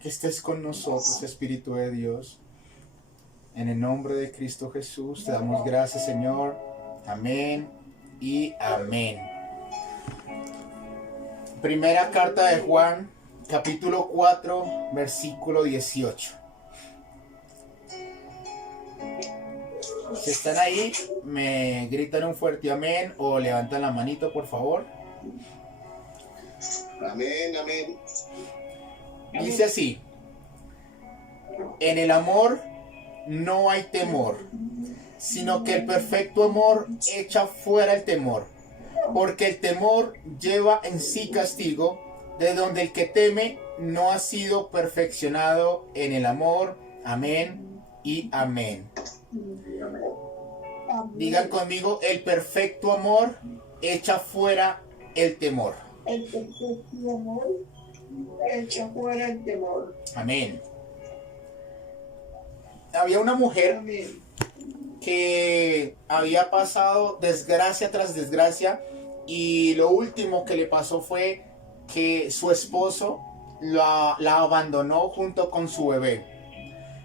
que estés con nosotros, Espíritu de Dios. En el nombre de Cristo Jesús te damos gracias, Señor. Amén y amén. Primera carta de Juan, capítulo 4, versículo 18. Si están ahí, me gritan un fuerte amén o levantan la manito, por favor. Amén, amén. Dice así: en el amor no hay temor, sino que el perfecto amor echa fuera el temor, porque el temor lleva en sí castigo, de donde el que teme no ha sido perfeccionado en el amor. Amén y amén. Digan conmigo: el perfecto amor echa fuera el temor. El perfecto amor echa fuera el temor. Amén. Había una mujer Amén. que había pasado desgracia tras desgracia, y lo último que le pasó fue que su esposo la abandonó junto con su bebé.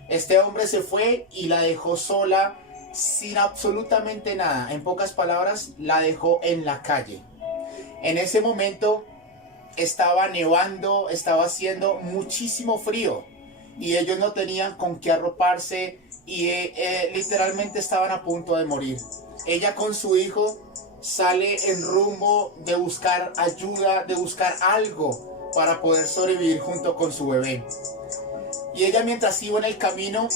Este hombre se fue y la dejó sola, sin absolutamente nada. En pocas palabras, la dejó en la calle. En ese momento estaba nevando, estaba haciendo muchísimo frío y ellos no tenían con qué arroparse y literalmente estaban a punto de morir. Ella con su hijo sale en rumbo de buscar ayuda, de buscar algo para poder sobrevivir junto con su bebé. Y ella, mientras iba en el camino,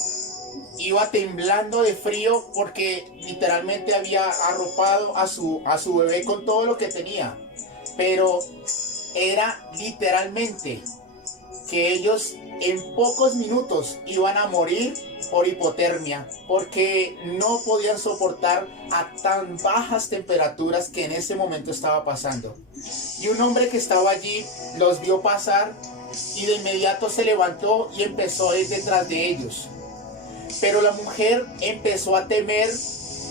iba temblando de frío porque literalmente había arropado a su bebé con todo lo que tenía. Pero era literalmente que ellos en pocos minutos iban a morir por hipotermia, porque no podían soportar a tan bajas temperaturas que en ese momento estaba pasando. Y un hombre que estaba allí los vio pasar y de inmediato se levantó y empezó a ir detrás de ellos. Pero la mujer empezó a temer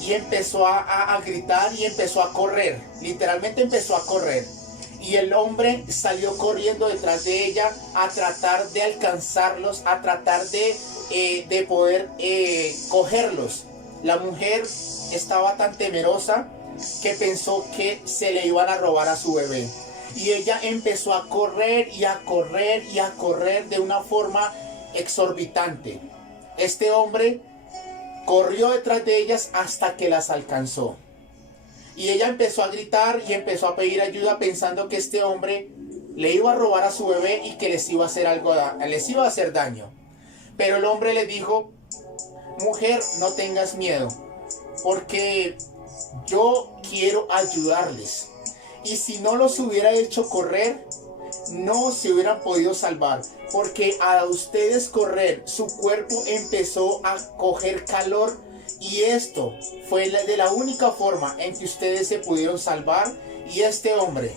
y empezó a gritar y empezó a correr. Literalmente empezó a correr. Y el hombre salió corriendo detrás de ella a tratar de alcanzarlos, a tratar de poder cogerlos. La mujer estaba tan temerosa que pensó que se le iban a robar a su bebé. Y ella empezó a correr y a correr y a correr de una forma exorbitante. Este hombre corrió detrás de ellas hasta que las alcanzó. Y ella empezó a gritar y empezó a pedir ayuda pensando que este hombre le iba a robar a su bebé y que les iba a hacer algo, les iba a hacer daño. Pero el hombre le dijo: mujer, no tengas miedo, porque yo quiero ayudarles. Y si no los hubiera hecho correr, no se hubieran podido salvar, porque a ustedes correr, su cuerpo empezó a coger calor. Y esto fue de la única forma en que ustedes se pudieron salvar. Y este hombre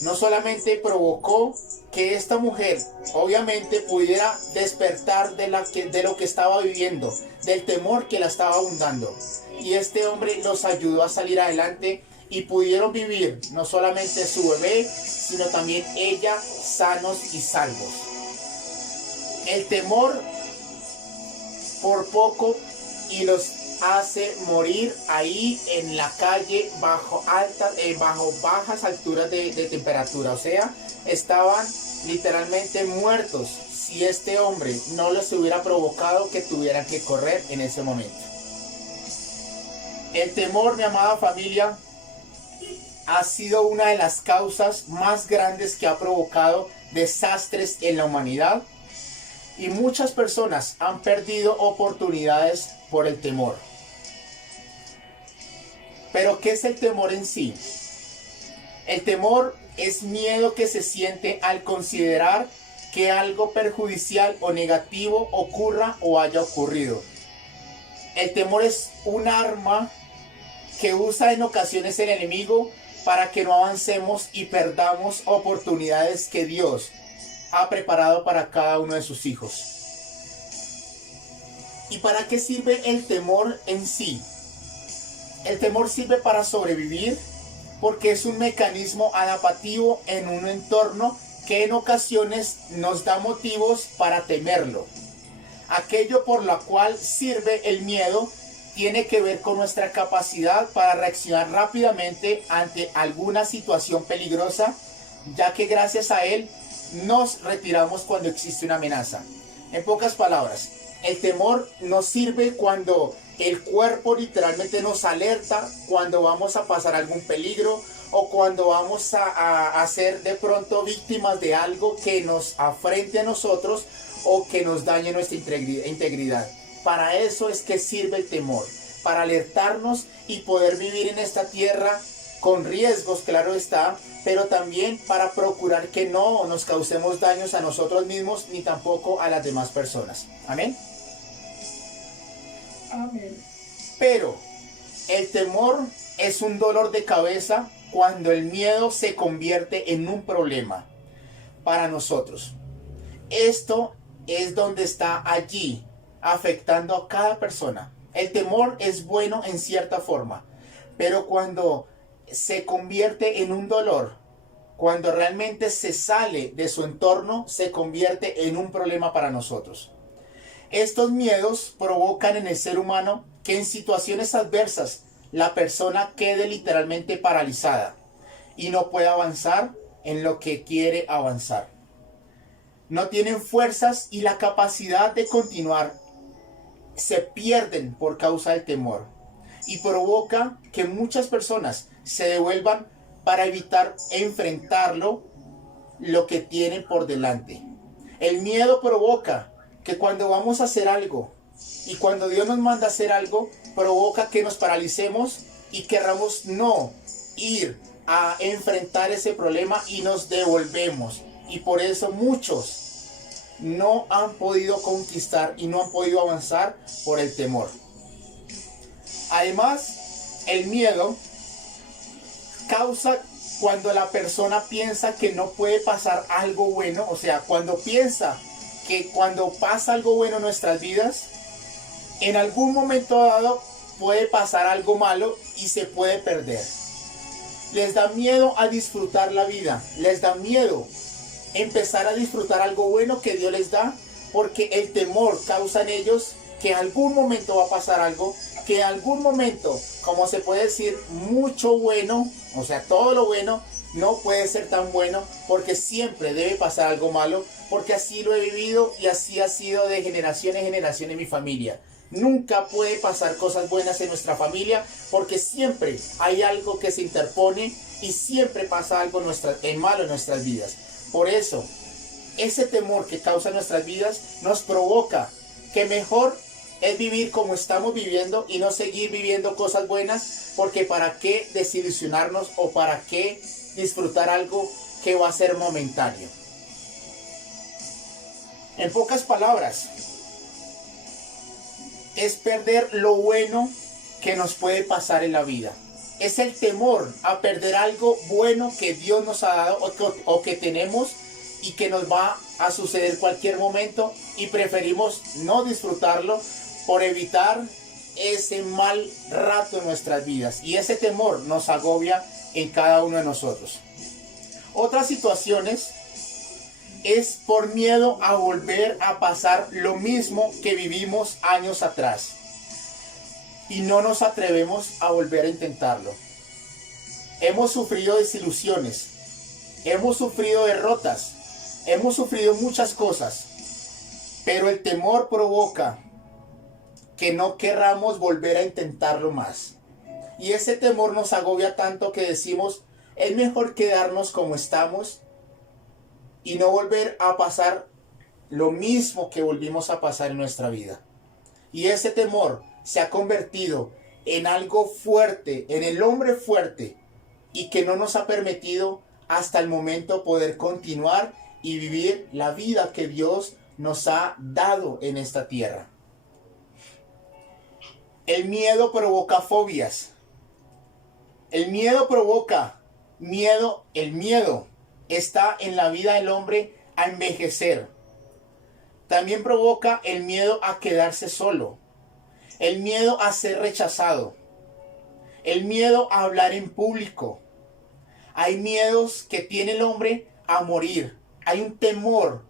no solamente provocó que esta mujer obviamente pudiera despertar de lo que estaba viviendo, del temor que la estaba abundando. Y este hombre los ayudó a salir adelante y pudieron vivir no solamente su bebé, sino también ella sanos y salvos. El temor por poco y los hace morir ahí en la calle bajo bajas alturas de temperatura. O sea, estaban literalmente muertos si este hombre no les hubiera provocado que tuvieran que correr en ese momento. El temor, mi amada familia, ha sido una de las causas más grandes que ha provocado desastres en la humanidad. Y muchas personas han perdido oportunidades por el temor. Pero ¿qué es el temor en sí? El temor es miedo que se siente al considerar que algo perjudicial o negativo ocurra o haya ocurrido. El temor es un arma que usa en ocasiones el enemigo para que no avancemos y perdamos oportunidades que Dios ha preparado para cada uno de sus hijos. ¿Y para qué sirve el temor en sí? El temor sirve para sobrevivir porque es un mecanismo adaptativo en un entorno que en ocasiones nos da motivos para temerlo. Aquello por lo cual sirve el miedo tiene que ver con nuestra capacidad para reaccionar rápidamente ante alguna situación peligrosa, ya que gracias a él nos retiramos cuando existe una amenaza. En pocas palabras, el temor nos sirve cuando el cuerpo literalmente nos alerta, cuando vamos a pasar algún peligro o cuando vamos a ser de pronto víctimas de algo que nos afrente a nosotros o que nos dañe nuestra integridad. Para eso es que sirve el temor, para alertarnos y poder vivir en esta tierra con riesgos, claro está, pero también para procurar que no nos causemos daños a nosotros mismos ni tampoco a las demás personas. Amén. Amén. Pero el temor es un dolor de cabeza cuando el miedo se convierte en un problema para nosotros. Esto es donde está allí, afectando a cada persona. El temor es bueno en cierta forma, pero cuando se convierte en un dolor, cuando realmente se sale de su entorno, se convierte en un problema para nosotros. Estos miedos provocan en el ser humano que en situaciones adversas la persona quede literalmente paralizada y no pueda avanzar en lo que quiere avanzar. No tienen fuerzas y la capacidad de continuar se pierden por causa del temor y provoca que muchas personas se devuelvan para evitar enfrentarlo, lo que tienen por delante. El miedo provoca que cuando vamos a hacer algo y cuando Dios nos manda a hacer algo, provoca que nos paralicemos y querramos no ir a enfrentar ese problema y nos devolvemos. Y por eso muchos no han podido conquistar y no han podido avanzar por el temor. Además, el miedo causa cuando la persona piensa que no puede pasar algo bueno, o sea, cuando piensa que cuando pasa algo bueno en nuestras vidas, en algún momento dado puede pasar algo malo y se puede perder. Les da miedo a disfrutar la vida, les da miedo empezar a disfrutar algo bueno que Dios les da, porque el temor causa en ellos que en algún momento va a pasar algo, que en algún momento, como se puede decir, mucho bueno, o sea, todo lo bueno no puede ser tan bueno, porque siempre debe pasar algo malo, porque así lo he vivido y así ha sido de generación en generación en mi familia. Nunca puede pasar cosas buenas en nuestra familia, porque siempre hay algo que se interpone y siempre pasa algo malo en nuestras vidas. Por eso, ese temor que causa nuestras vidas nos provoca que mejor es vivir como estamos viviendo y no seguir viviendo cosas buenas, porque para qué desilusionarnos o para qué disfrutar algo que va a ser momentáneo. En pocas palabras, es perder lo bueno que nos puede pasar en la vida. Es el temor a perder algo bueno que Dios nos ha dado o que tenemos y que nos va a suceder cualquier momento, y preferimos no disfrutarlo por evitar ese mal rato en nuestras vidas, y ese temor nos agobia en cada uno de nosotros. Otras situaciones es por miedo a volver a pasar lo mismo que vivimos años atrás y no nos atrevemos a volver a intentarlo. Hemos sufrido desilusiones, hemos sufrido derrotas, hemos sufrido muchas cosas, pero el temor provoca que no querramos volver a intentarlo más. Y ese temor nos agobia tanto que decimos, es mejor quedarnos como estamos y no volver a pasar lo mismo que volvimos a pasar en nuestra vida. Y ese temor se ha convertido en algo fuerte, en el hombre fuerte, y que no nos ha permitido hasta el momento poder continuar y vivir la vida que Dios nos ha dado en esta tierra. El miedo provoca fobias. El miedo provoca miedo. El miedo está en la vida del hombre a envejecer. También provoca el miedo a quedarse solo. El miedo a ser rechazado. El miedo a hablar en público. Hay miedos que tiene el hombre a morir, hay un temor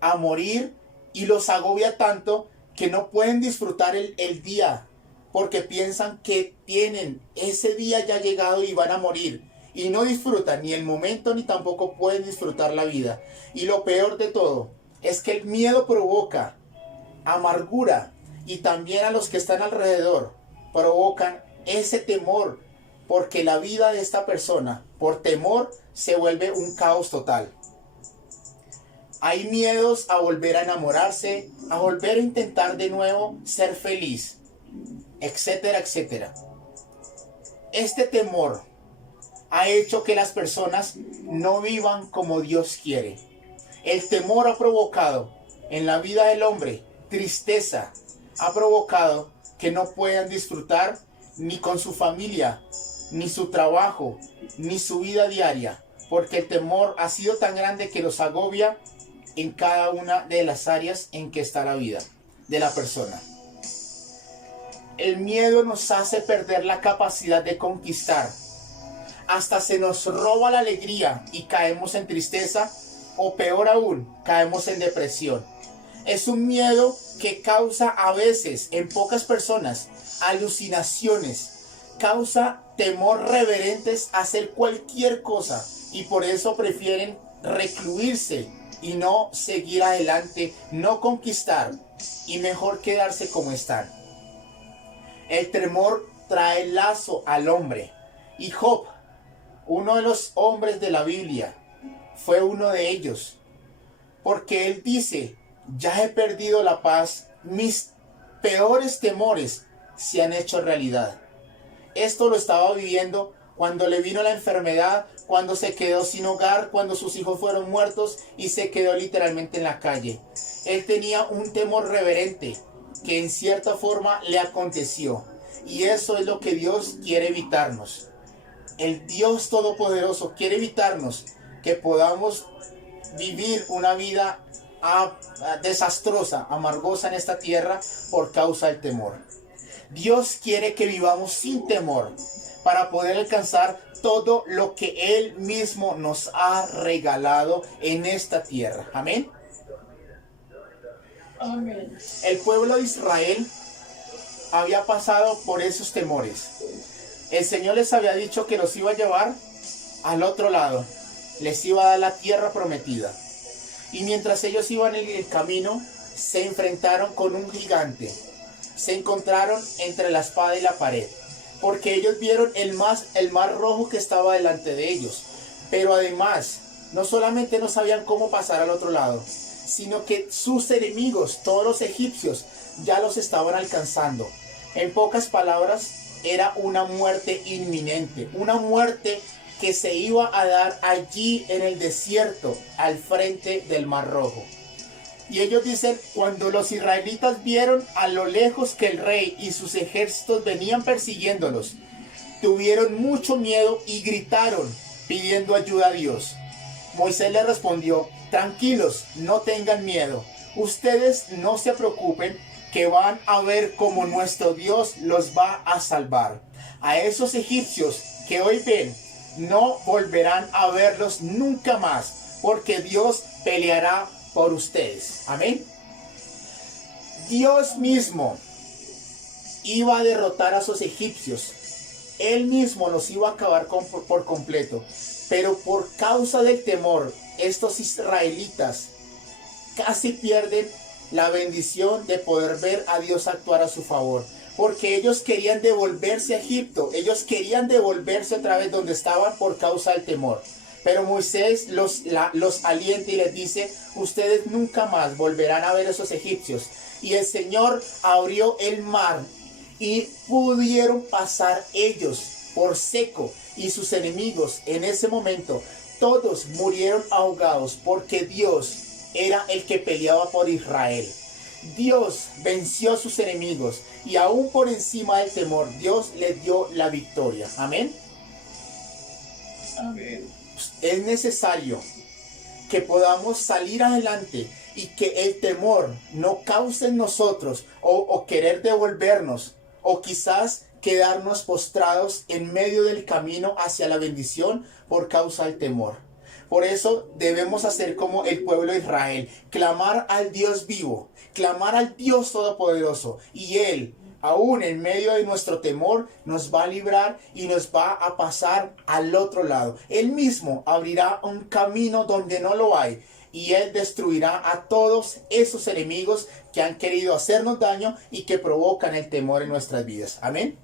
a morir y los agobia tanto que no pueden disfrutar el día porque piensan que tienen ese día ya llegado y van a morir. Y no disfrutan ni el momento ni tampoco pueden disfrutar la vida. Y lo peor de todo es que el miedo provoca amargura y también a los que están alrededor provocan ese temor porque la vida de esta persona por temor se vuelve un caos total. Hay miedos a volver a enamorarse, a volver a intentar de nuevo ser feliz, etcétera, etcétera. Este temor ha hecho que las personas no vivan como Dios quiere. El temor ha provocado en la vida del hombre tristeza, ha provocado que no puedan disfrutar ni con su familia, ni su trabajo, ni su vida diaria, porque el temor ha sido tan grande que los agobia en cada una de las áreas en que está la vida de la persona. El miedo nos hace perder la capacidad de conquistar. Hasta se nos roba la alegría y caemos en tristeza o peor aún, caemos en depresión. Es un miedo que causa a veces en pocas personas alucinaciones, causa temor reverentes a hacer cualquier cosa y por eso prefieren recluirse y no seguir adelante, no conquistar y mejor quedarse como están. El temor trae lazo al hombre y Job, uno de los hombres de la Biblia, fue uno de ellos, porque él dice: ya he perdido la paz, mis peores temores se han hecho realidad. Esto lo estaba viviendo cuando le vino la enfermedad, cuando se quedó sin hogar, cuando sus hijos fueron muertos y se quedó literalmente en la calle. Él tenía un temor reverente que en cierta forma le aconteció. Y eso es lo que Dios quiere evitarnos. El Dios Todopoderoso quiere evitarnos que podamos vivir una vida desastrosa, amargosa en esta tierra por causa del temor. Dios quiere que vivamos sin temor para poder alcanzar todo lo que Él mismo nos ha regalado en esta tierra. Amén. Amén. El pueblo de Israel había pasado por esos temores. El Señor les había dicho que los iba a llevar al otro lado, les iba a dar la tierra prometida. Y mientras ellos iban en el camino, se enfrentaron con un gigante. Se encontraron entre la espada y la pared, porque ellos vieron el mar rojo que estaba delante de ellos. Pero además, no solamente no sabían cómo pasar al otro lado, sino que sus enemigos, todos los egipcios, ya los estaban alcanzando. En pocas palabras, era una muerte inminente, una muerte que se iba a dar allí en el desierto, al frente del Mar Rojo. Y ellos dicen, cuando los israelitas vieron a lo lejos que el rey y sus ejércitos venían persiguiéndolos, tuvieron mucho miedo y gritaron pidiendo ayuda a Dios. Moisés les respondió: tranquilos, no tengan miedo, ustedes no se preocupen, que van a ver cómo nuestro Dios los va a salvar. A esos egipcios que hoy ven, no volverán a verlos nunca más, porque Dios peleará por ustedes. Amén. Dios mismo iba a derrotar a esos egipcios. Él mismo los iba a acabar por completo. Pero por causa del temor, estos israelitas casi pierden la bendición de poder ver a Dios actuar a su favor. Porque ellos querían devolverse a Egipto. Ellos querían devolverse otra vez donde estaban por causa del temor. Pero Moisés los alienta y les dice: ustedes nunca más volverán a ver a esos egipcios. Y el Señor abrió el mar y pudieron pasar ellos por seco. Y sus enemigos en ese momento todos murieron ahogados, porque Dios era el que peleaba por Israel. Dios venció a sus enemigos y aún por encima del temor, Dios les dio la victoria. Amén. Amén. Es necesario que podamos salir adelante y que el temor no cause en nosotros o querer devolvernos o quizás quedarnos postrados en medio del camino hacia la bendición por causa del temor. Por eso debemos hacer como el pueblo de Israel, clamar al Dios vivo, clamar al Dios todopoderoso, y Él, aún en medio de nuestro temor, nos va a librar y nos va a pasar al otro lado. Él mismo abrirá un camino donde no lo hay, y Él destruirá a todos esos enemigos que han querido hacernos daño y que provocan el temor en nuestras vidas. Amén.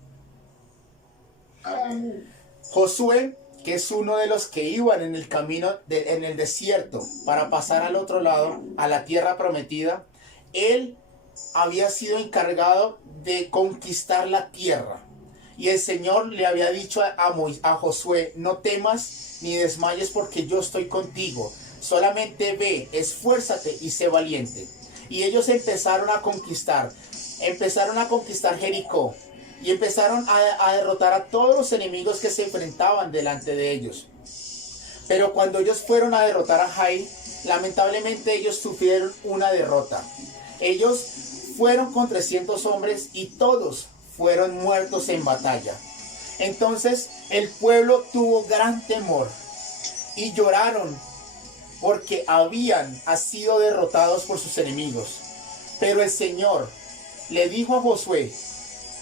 Amén. Josué, que es uno de los que iban en el camino, en el desierto, para pasar al otro lado, a la tierra prometida, él había sido encargado de conquistar la tierra. Y el Señor le había dicho a Josué, no temas ni desmayes porque yo estoy contigo. Solamente ve, esfuérzate y sé valiente. Y ellos empezaron a conquistar Jericó. Y empezaron a derrotar a todos los enemigos que se enfrentaban delante de ellos. Pero cuando ellos fueron a derrotar a Jai, lamentablemente ellos sufrieron una derrota. Ellos fueron con 300 hombres y todos fueron muertos en batalla. Entonces el pueblo tuvo gran temor y lloraron porque habían sido derrotados por sus enemigos. Pero el Señor le dijo a Josué,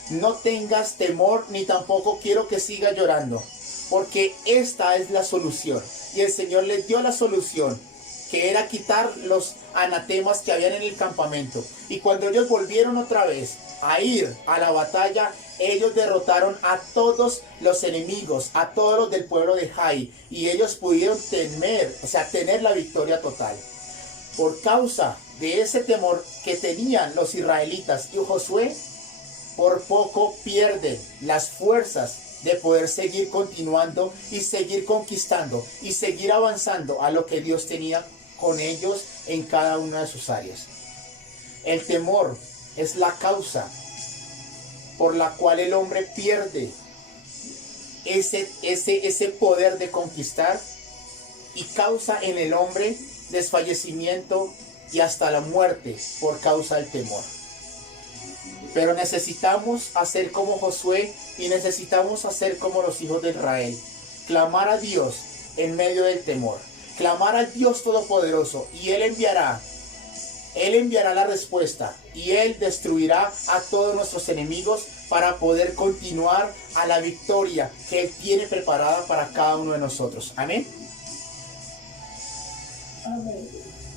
no tengas temor ni tampoco quiero que siga llorando, porque esta es la solución. Y el Señor les dio la solución, que era quitar los anatemas que habían en el campamento. Y cuando ellos volvieron otra vez a ir a la batalla, ellos derrotaron a todos los enemigos, a todos los del pueblo de Jai, y ellos pudieron tener la victoria total. Por causa de ese temor que tenían los israelitas y Josué, por poco pierden las fuerzas de poder seguir continuando y seguir conquistando y seguir avanzando a lo que Dios tenía con ellos en cada una de sus áreas. El temor es la causa por la cual el hombre pierde ese poder de conquistar y causa en el hombre desfallecimiento y hasta la muerte por causa del temor. Pero necesitamos hacer como Josué y necesitamos hacer como los hijos de Israel. Clamar a Dios en medio del temor. Clamar al Dios Todopoderoso y Él enviará la respuesta y Él destruirá a todos nuestros enemigos para poder continuar a la victoria que Él tiene preparada para cada uno de nosotros. Amén. Amén.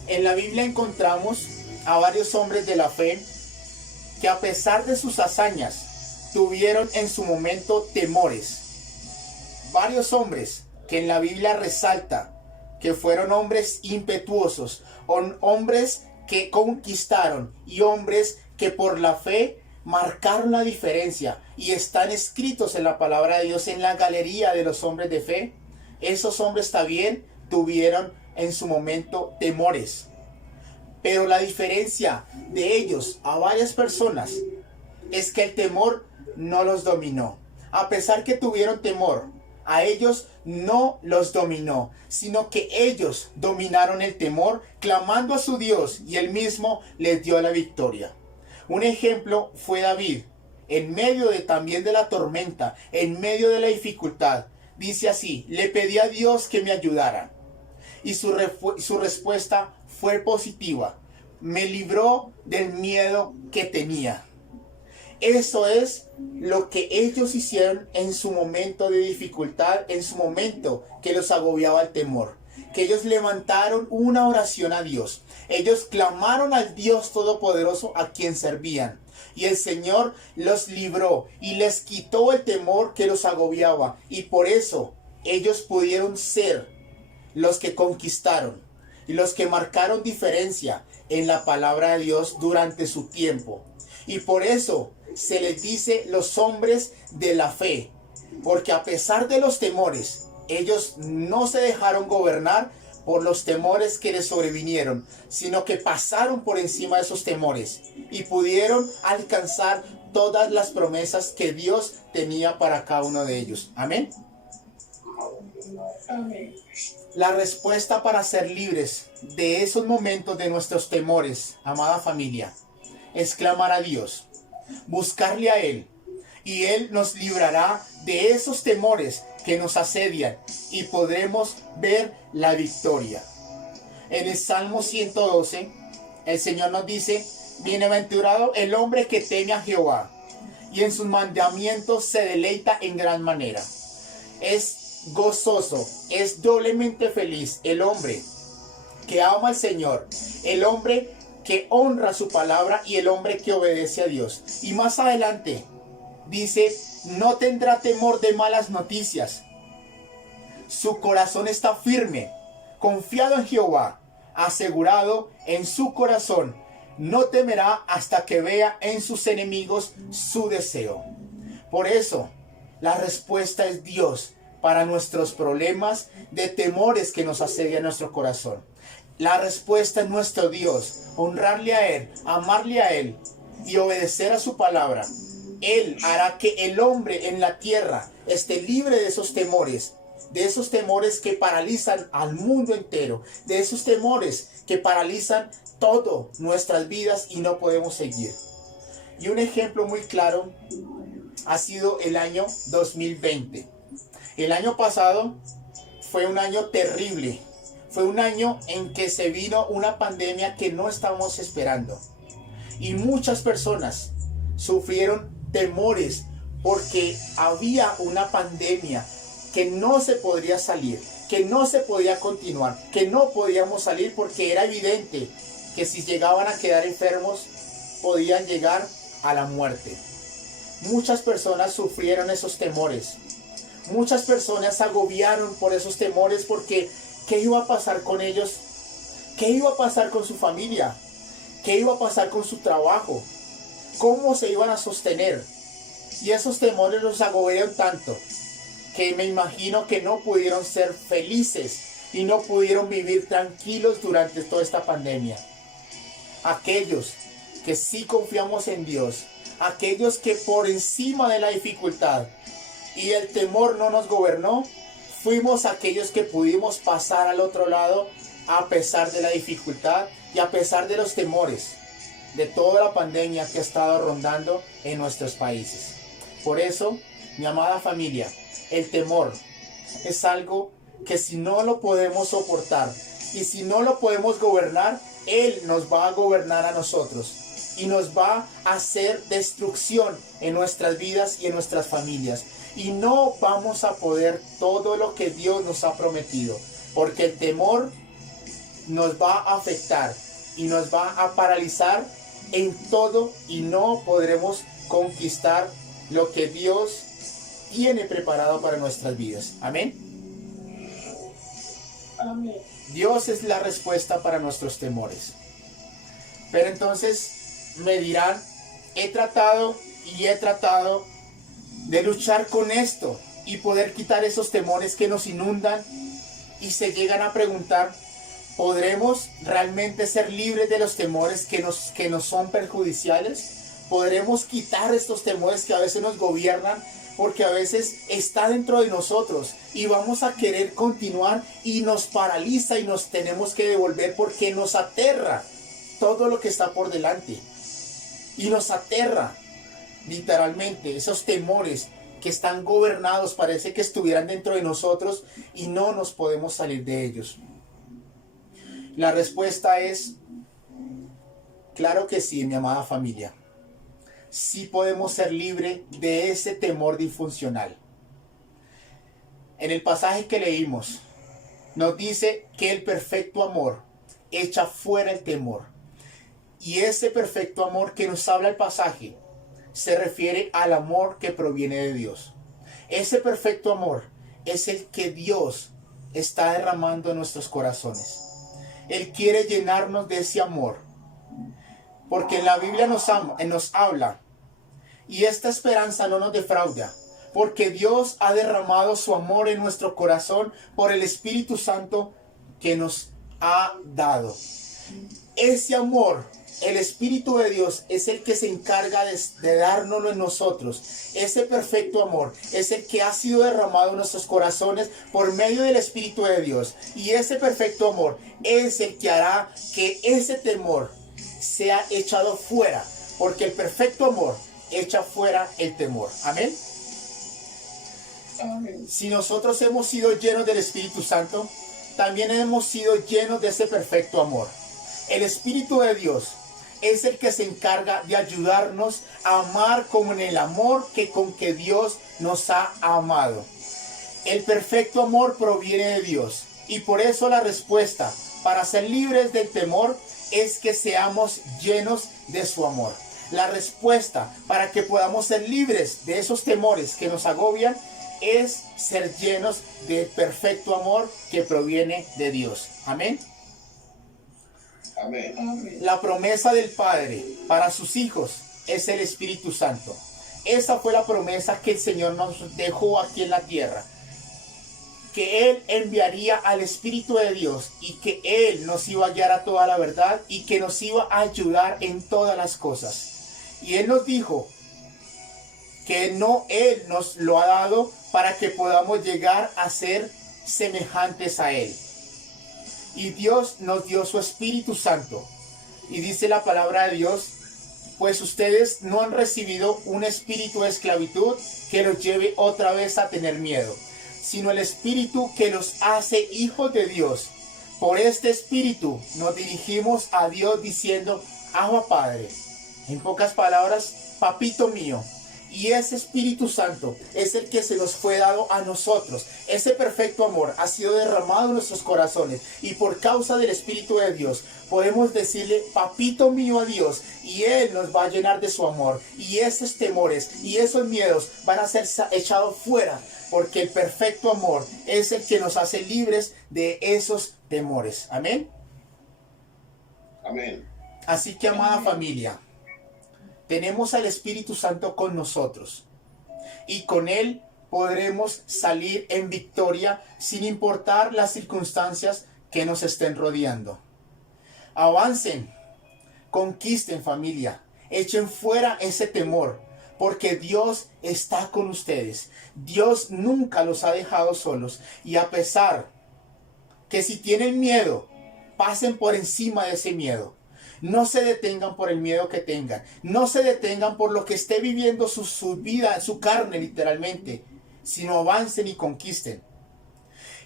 En la Biblia encontramos a varios hombres de la fe que a pesar de sus hazañas tuvieron en su momento temores. Varios hombres que en la Biblia resalta que fueron hombres impetuosos, hombres que conquistaron y hombres que por la fe marcaron la diferencia y están escritos en la palabra de Dios en la galería de los hombres de fe. Esos hombres también tuvieron en su momento temores. Pero la diferencia de ellos a varias personas es que el temor no los dominó. A pesar que tuvieron temor, a ellos no los dominó, sino que ellos dominaron el temor clamando a su Dios y Él mismo les dio la victoria. Un ejemplo fue David, en medio también de la tormenta, en medio de la dificultad. Dice así, le pedí a Dios que me ayudara. Y su respuesta fue positiva. Me libró del miedo que tenía. Eso es lo que ellos hicieron en su momento de dificultad, en su momento que los agobiaba el temor. Que ellos levantaron una oración a Dios. Ellos clamaron al Dios Todopoderoso a quien servían. Y el Señor los libró y les quitó el temor que los agobiaba. Y por eso ellos pudieron ser los que conquistaron y los que marcaron diferencia en la palabra de Dios durante su tiempo. Y por eso se les dice los hombres de la fe, porque a pesar de los temores, ellos no se dejaron gobernar por los temores que les sobrevinieron, sino que pasaron por encima de esos temores y pudieron alcanzar todas las promesas que Dios tenía para cada uno de ellos. Amén. Amén. La respuesta para ser libres de esos momentos de nuestros temores, amada familia, es clamar a Dios, buscarle a Él, y Él nos librará de esos temores que nos asedian y podremos ver la victoria. En el Salmo 112, el Señor nos dice: bienaventurado el hombre que teme a Jehová y en sus mandamientos se deleita en gran manera. Es gozoso, es doblemente feliz el hombre que ama al Señor, el hombre que honra su palabra y el hombre que obedece a Dios. Y más adelante dice: no tendrá temor de malas noticias. Su corazón está firme, confiado en Jehová, asegurado en su corazón. No temerá hasta que vea en sus enemigos su deseo. Por eso, la respuesta es Dios para nuestros problemas de temores que nos asedian nuestro corazón. La respuesta es nuestro Dios, honrarle a Él, amarle a Él y obedecer a su palabra. Él hará que el hombre en la tierra esté libre de esos temores que paralizan al mundo entero, de esos temores que paralizan todas nuestras vidas y no podemos seguir. Y un ejemplo muy claro ha sido el año 2020. El año pasado fue un año terrible. Fue un año en que se vino una pandemia que no estábamos esperando. Y muchas personas sufrieron temores porque había una pandemia que no se podría salir, que no se podía continuar, que no podíamos salir porque era evidente que si llegaban a quedar enfermos podían llegar a la muerte. Muchas personas sufrieron esos temores. Muchas personas se agobiaron por esos temores porque ¿qué iba a pasar con ellos? ¿Qué iba a pasar con su familia? ¿Qué iba a pasar con su trabajo? ¿Cómo se iban a sostener? Y esos temores los agobiaron tanto que me imagino que no pudieron ser felices y no pudieron vivir tranquilos durante toda esta pandemia. Aquellos que sí confiamos en Dios, aquellos que por encima de la dificultad y el temor no nos gobernó, fuimos aquellos que pudimos pasar al otro lado a pesar de la dificultad y a pesar de los temores de toda la pandemia que ha estado rondando en nuestros países. Por eso, mi amada familia, el temor es algo que si no lo podemos soportar y si no lo podemos gobernar, Él nos va a gobernar a nosotros y nos va a hacer destrucción en nuestras vidas y en nuestras familias. Y no vamos a poder todo lo que Dios nos ha prometido, porque el temor nos va a afectar y nos va a paralizar en todo y no podremos conquistar lo que Dios tiene preparado para nuestras vidas. Amén. Amén. Dios es la respuesta para nuestros temores. Pero entonces me dirán, he tratado de luchar con esto y poder quitar esos temores que nos inundan, y se llegan a preguntar, ¿podremos realmente ser libres de los temores que nos son perjudiciales? ¿Podremos quitar estos temores que a veces nos gobiernan? Porque a veces está dentro de nosotros y vamos a querer continuar y nos paraliza y nos tenemos que devolver porque nos aterra todo lo que está por delante. Y nos aterra literalmente esos temores que están gobernados, parece que estuvieran dentro de nosotros y no nos podemos salir de ellos. La respuesta es, claro que sí, mi amada familia. Sí podemos ser libres de ese temor disfuncional. En el pasaje que leímos, nos dice que el perfecto amor echa fuera el temor. Y ese perfecto amor que nos habla el pasaje se refiere al amor que proviene de Dios. Ese perfecto amor es el que Dios está derramando en nuestros corazones. Él quiere llenarnos de ese amor, porque en la Biblia nos habla, y esta esperanza no nos defrauda, porque Dios ha derramado su amor en nuestro corazón por el Espíritu Santo que nos ha dado. Ese amor, el Espíritu de Dios, es el que se encarga de dárnoslo en nosotros. Ese perfecto amor es el que ha sido derramado en nuestros corazones por medio del Espíritu de Dios. Y ese perfecto amor es el que hará que ese temor sea echado fuera, porque el perfecto amor echa fuera el temor. Amén. Amén. Si nosotros hemos sido llenos del Espíritu Santo, también hemos sido llenos de ese perfecto amor. El Espíritu de Dios es el que se encarga de ayudarnos a amar como en el amor con que Dios nos ha amado. El perfecto amor proviene de Dios y por eso la respuesta para ser libres del temor es que seamos llenos de su amor. La respuesta para que podamos ser libres de esos temores que nos agobian es ser llenos del perfecto amor que proviene de Dios. Amén. Amén. Amén. La promesa del Padre para sus hijos es el Espíritu Santo. Esa fue la promesa que el Señor nos dejó aquí en la tierra. Que Él enviaría al Espíritu de Dios y que Él nos iba a guiar a toda la verdad y que nos iba a ayudar en todas las cosas. Y Él nos dijo que no Él nos lo ha dado para que podamos llegar a ser semejantes a Él. Y Dios nos dio su Espíritu Santo. Y dice la palabra de Dios, pues ustedes no han recibido un espíritu de esclavitud que los lleve otra vez a tener miedo, sino el Espíritu que los hace hijos de Dios. Por este Espíritu nos dirigimos a Dios diciendo, Abba Padre. En pocas palabras, papito mío. Y ese Espíritu Santo es el que se nos fue dado a nosotros. Ese perfecto amor ha sido derramado en nuestros corazones. Y por causa del Espíritu de Dios podemos decirle papito mío a Dios. Y Él nos va a llenar de su amor. Y esos temores y esos miedos van a ser echados fuera. Porque el perfecto amor es el que nos hace libres de esos temores. Amén. Amén. Así que, amada familia, tenemos al Espíritu Santo con nosotros y con Él podremos salir en victoria sin importar las circunstancias que nos estén rodeando. Avancen, conquisten familia, echen fuera ese temor porque Dios está con ustedes. Dios nunca los ha dejado solos y a pesar que si tienen miedo, pasen por encima de ese miedo. No se detengan por el miedo que tengan. No se detengan por lo que esté viviendo su vida, su carne literalmente. Sino avancen y conquisten.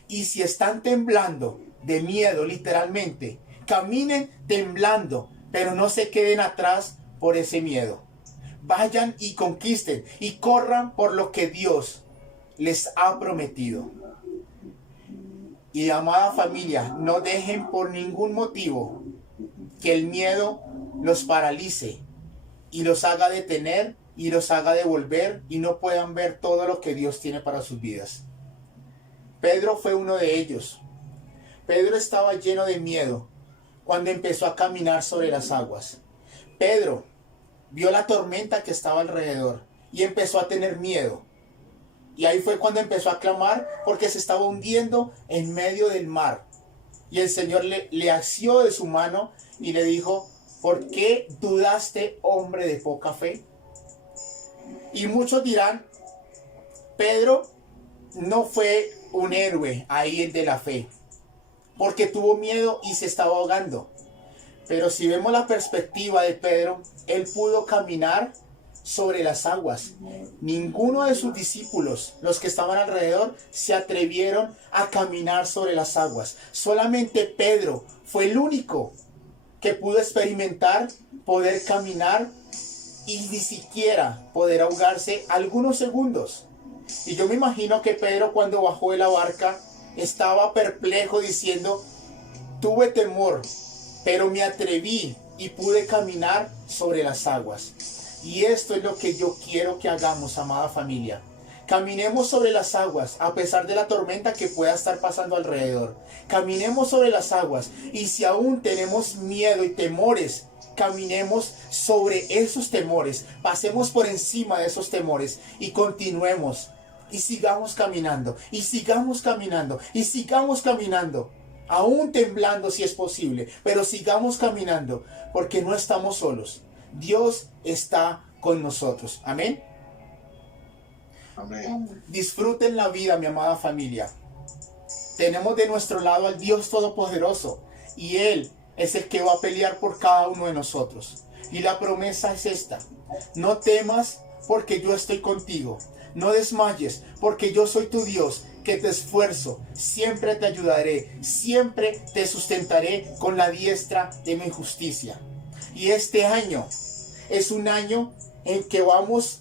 Y si están temblando de miedo literalmente, caminen temblando, pero no se queden atrás por ese miedo. Vayan y conquisten y corran por lo que Dios les ha prometido. Y amada familia, no dejen por ningún motivo que el miedo los paralice y los haga detener y los haga devolver y no puedan ver todo lo que Dios tiene para sus vidas. Pedro fue uno de ellos. Pedro estaba lleno de miedo cuando empezó a caminar sobre las aguas. Pedro vio la tormenta que estaba alrededor y empezó a tener miedo. Y ahí fue cuando empezó a clamar porque se estaba hundiendo en medio del mar. Y el Señor le asió de su mano y le dijo, ¿por qué dudaste, hombre de poca fe? Y muchos dirán, Pedro no fue un héroe ahí de la fe, porque tuvo miedo y se estaba ahogando. Pero si vemos la perspectiva de Pedro, él pudo caminar sobre las aguas. Ninguno de sus discípulos, los que estaban alrededor, se atrevieron a caminar sobre las aguas. Solamente Pedro fue el único que pudo experimentar poder caminar y ni siquiera poder ahogarse algunos segundos. Y yo me imagino que Pedro, cuando bajó de la barca, estaba perplejo diciendo, tuve temor, pero me atreví y pude caminar sobre las aguas. Y esto es lo que yo quiero que hagamos, amada familia. Caminemos sobre las aguas a pesar de la tormenta que pueda estar pasando alrededor. Caminemos sobre las aguas y si aún tenemos miedo y temores, caminemos sobre esos temores. Pasemos por encima de esos temores y continuemos. Y sigamos caminando, y sigamos caminando, y sigamos caminando. Aún temblando si es posible, pero sigamos caminando porque no estamos solos. Dios está con nosotros. Amén. Amén. Disfruten la vida, mi amada familia. Tenemos de nuestro lado al Dios Todopoderoso y Él es el que va a pelear por cada uno de nosotros. Y la promesa es esta: no temas, porque yo estoy contigo. No desmayes, porque yo soy tu Dios, que te esfuerzo, siempre te ayudaré, siempre te sustentaré con la diestra de mi justicia. Y este año es un año en que vamos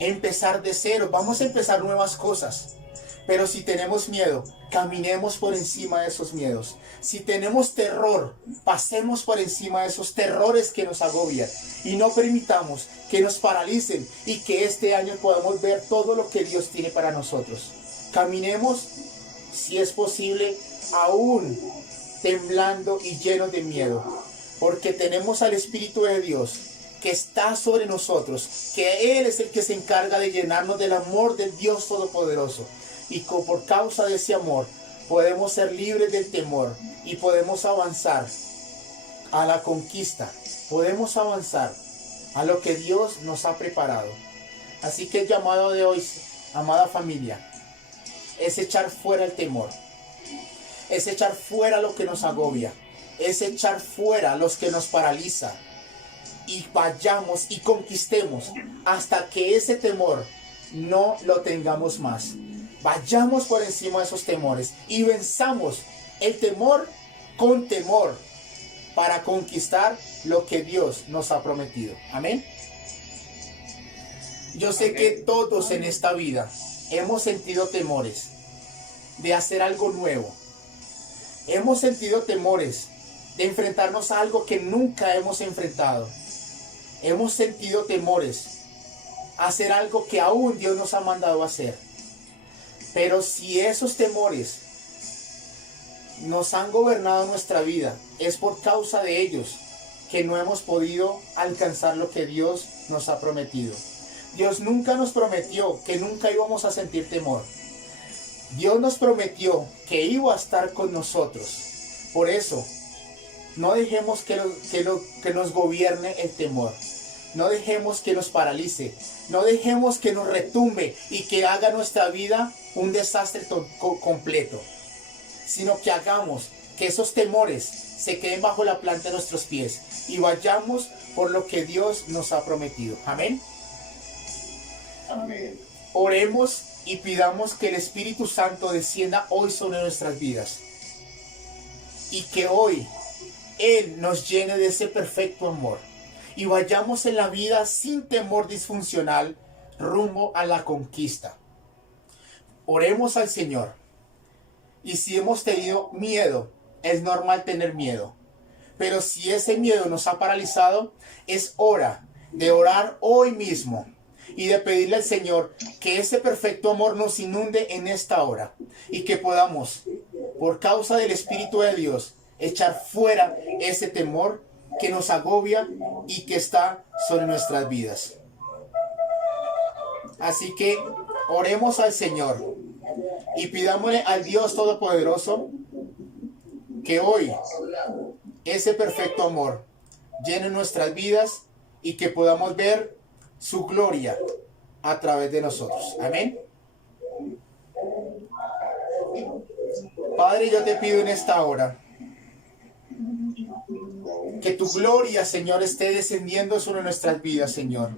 a empezar de cero, vamos a empezar nuevas cosas. Pero si tenemos miedo, caminemos por encima de esos miedos. Si tenemos terror, pasemos por encima de esos terrores que nos agobian. Y no permitamos que nos paralicen y que este año podamos ver todo lo que Dios tiene para nosotros. Caminemos, si es posible, aún temblando y llenos de miedo. Porque tenemos al Espíritu de Dios que está sobre nosotros, que Él es el que se encarga de llenarnos del amor del Dios Todopoderoso. Y por causa de ese amor podemos ser libres del temor y podemos avanzar a la conquista, podemos avanzar a lo que Dios nos ha preparado. Así que el llamado de hoy, amada familia, es echar fuera el temor, es echar fuera lo que nos agobia, es echar fuera los que nos paraliza, y vayamos y conquistemos hasta que ese temor no lo tengamos más. Vayamos por encima de esos temores y venzamos el temor con temor para conquistar lo que Dios nos ha prometido. Amén. Yo sé que todos en esta vida hemos sentido temores de hacer algo nuevo. Hemos sentido temores de enfrentarnos a algo que nunca hemos enfrentado. Hemos sentido temores a hacer algo que aún Dios nos ha mandado a hacer. Pero si esos temores nos han gobernado nuestra vida, es por causa de ellos que no hemos podido alcanzar lo que Dios nos ha prometido. Dios nunca nos prometió que nunca íbamos a sentir temor. Dios nos prometió que iba a estar con nosotros. Por eso, no dejemos que nos gobierne el temor. No dejemos que nos paralice. No dejemos que nos retumbe y que haga nuestra vida un desastre completo. Sino que hagamos que esos temores se queden bajo la planta de nuestros pies y vayamos por lo que Dios nos ha prometido. Amén. Amén. Oremos y pidamos que el Espíritu Santo descienda hoy sobre nuestras vidas. Y que hoy Él nos llene de ese perfecto amor. Y vayamos en la vida sin temor disfuncional rumbo a la conquista. Oremos al Señor. Y si hemos tenido miedo, es normal tener miedo. Pero si ese miedo nos ha paralizado, es hora de orar hoy mismo y de pedirle al Señor que ese perfecto amor nos inunde en esta hora y que podamos, por causa del Espíritu de Dios, echar fuera ese temor que nos agobia y que está sobre nuestras vidas. Así que oremos al Señor y pidámosle al Dios Todopoderoso que hoy ese perfecto amor llene nuestras vidas y que podamos ver su gloria a través de nosotros. Amén. Padre, yo te pido en esta hora que tu gloria, Señor, esté descendiendo sobre nuestras vidas, Señor.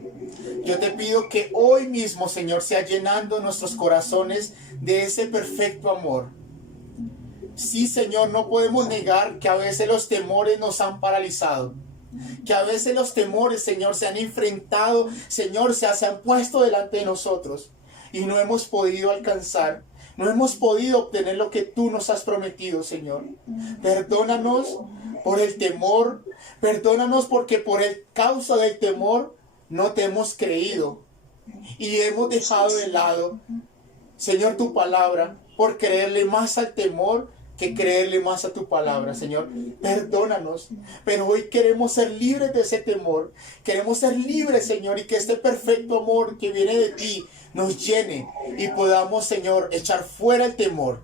Yo te pido que hoy mismo, Señor, sea llenando nuestros corazones de ese perfecto amor. Sí, Señor, no podemos negar que a veces los temores nos han paralizado. Que a veces los temores, Señor, se han enfrentado, Señor, se han puesto delante de nosotros y no hemos podido alcanzar, no hemos podido obtener lo que tú nos has prometido, Señor. Perdónanos por el temor, perdónanos porque por causa del temor no te hemos creído y hemos dejado de lado, Señor, tu palabra por creerle más al temor que creerle más a tu palabra, Señor. Perdónanos, pero hoy queremos ser libres de ese temor. Queremos ser libres, Señor, y que este perfecto amor que viene de ti nos llene y podamos, Señor, echar fuera el temor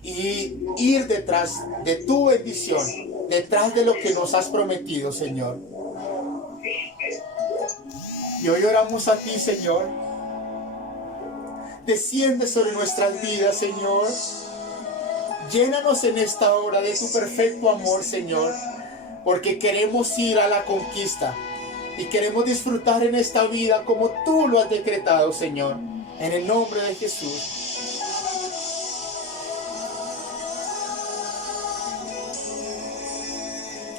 y ir detrás de tu bendición, detrás de lo que nos has prometido, Señor. Y hoy oramos a ti, Señor. Desciende sobre nuestras vidas, Señor. Llénanos en esta hora de tu perfecto amor, Señor, porque queremos ir a la conquista. Y queremos disfrutar en esta vida como tú lo has decretado, Señor. En el nombre de Jesús.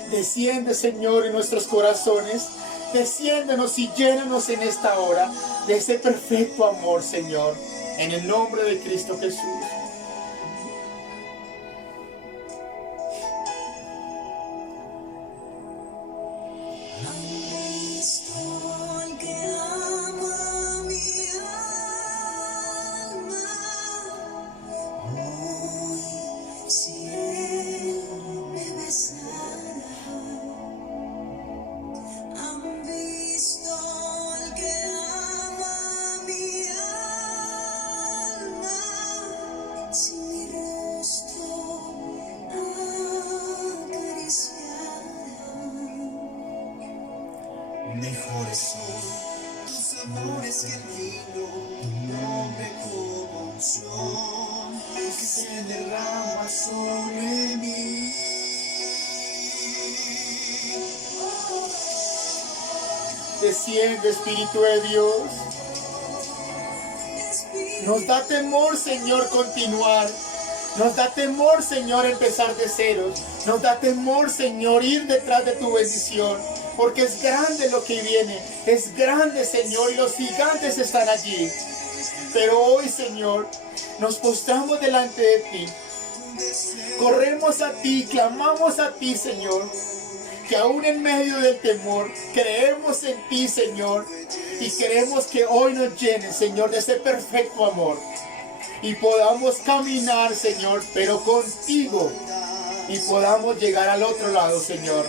Desciende, Señor, en nuestros corazones. Desciéndenos y llénanos en esta hora de ese perfecto amor, Señor. En el nombre de Cristo Jesús. Mejores son tus amores que el vino, tu nombre como unción que se derrama sobre mí. Desciende, Espíritu de Dios. Nos da temor, Señor, continuar. Nos da temor, Señor, empezar de ceros. Nos da temor, Señor, ir detrás de tu bendición. Porque es grande lo que viene. Es grande, Señor, y los gigantes están allí. Pero hoy, Señor, nos postramos delante de ti. Corremos a ti, clamamos a ti, Señor. Que aún en medio del temor, creemos en ti, Señor. Y queremos que hoy nos llenes, Señor, de ese perfecto amor. Y podamos caminar, Señor, pero contigo. Y podamos llegar al otro lado, Señor.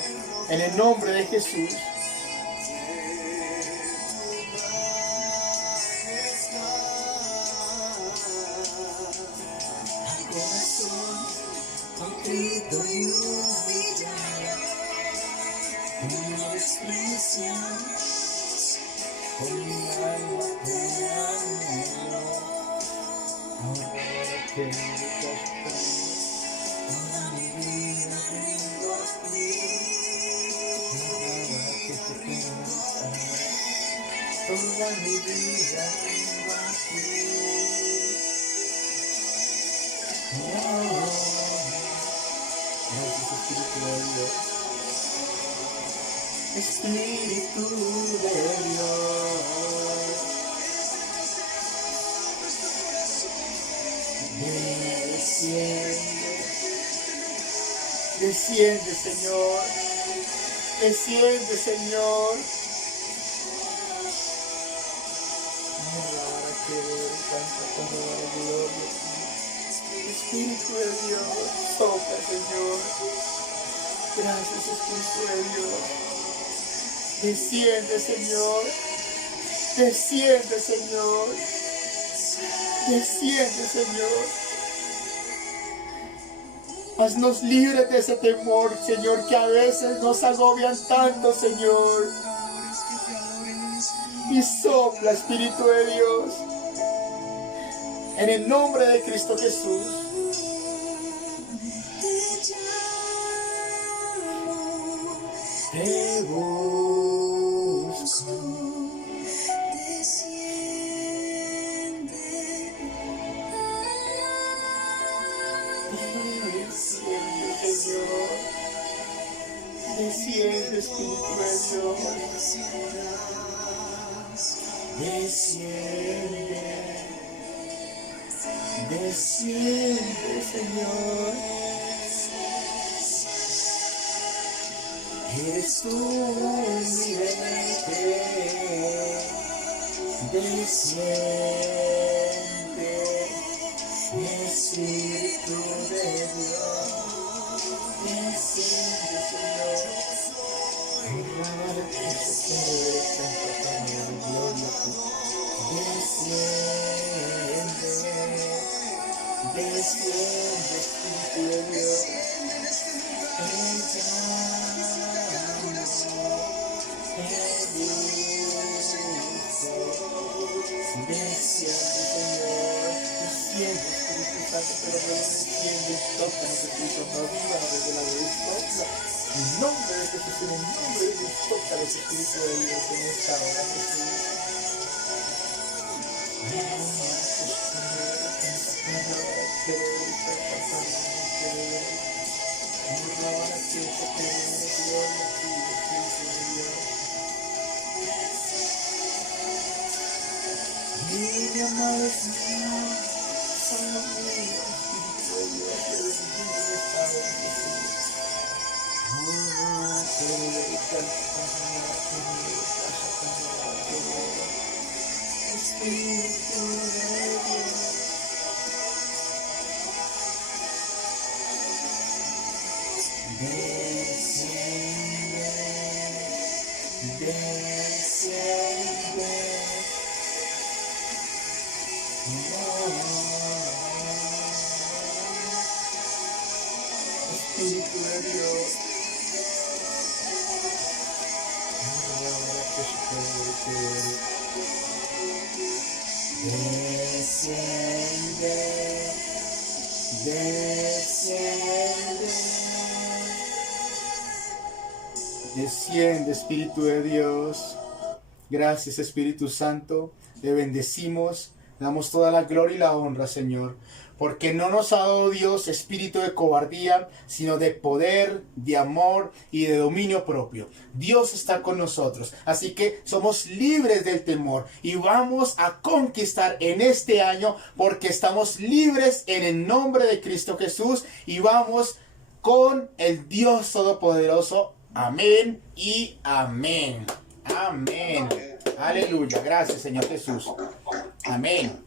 En el nombre de Jesús. Contrito y humillado, tú no desprecias, con mi alma te anhelo. Toda mi vida rindo a ti, toda mi vida rindo a ti. Gracias, Espíritu de Dios. Espíritu de Dios. Desciende. Desciende, Señor. Desciende, Señor. Espíritu de Dios, sopla, Señor. Gracias, Espíritu de Dios. Desciende, Señor. Desciende, Señor. Desciende, Señor. Haznos libres de ese temor, Señor, que a veces nos agobian tanto, Señor. Y sopla, Espíritu de Dios. En el nombre de Cristo Jesús. Te busco. Desciende. Desciende, Señor. Desciende, Espíritu de Dios. Desciende. Desciende, Señor. Eres tú mi deleite. Desciende, Espíritu de Dios. Desciende, Señor. Desciende, desciende, Espíritu de Dios. Desciende, Señor. Desciende, Espíritu Santo, pero no desciende. Tócanos, Espíritu, no viva, no desde la vez, En nombre de Jesús, en el nombre de Jesús, toca los espíritus de Dios en esta hora, Jesús. Mi amado es mío, son los míos, Espíritu de Dios, te bendigo en esta hora, Jesús. Espíritu de Dios. Espíritu de Dios. Desciende, desciende. Desciende, Espíritu de Dios. Gracias, Espíritu Santo. Te bendecimos. Damos toda la gloria y la honra, Señor. Porque no nos ha dado Dios espíritu de cobardía, sino de poder, de amor y de dominio propio. Dios está con nosotros. Así que somos libres del temor y vamos a conquistar en este año porque estamos libres en el nombre de Cristo Jesús y vamos con el Dios Todopoderoso. Amén y amén. Amén. Aleluya. Gracias, Señor Jesús. Amén.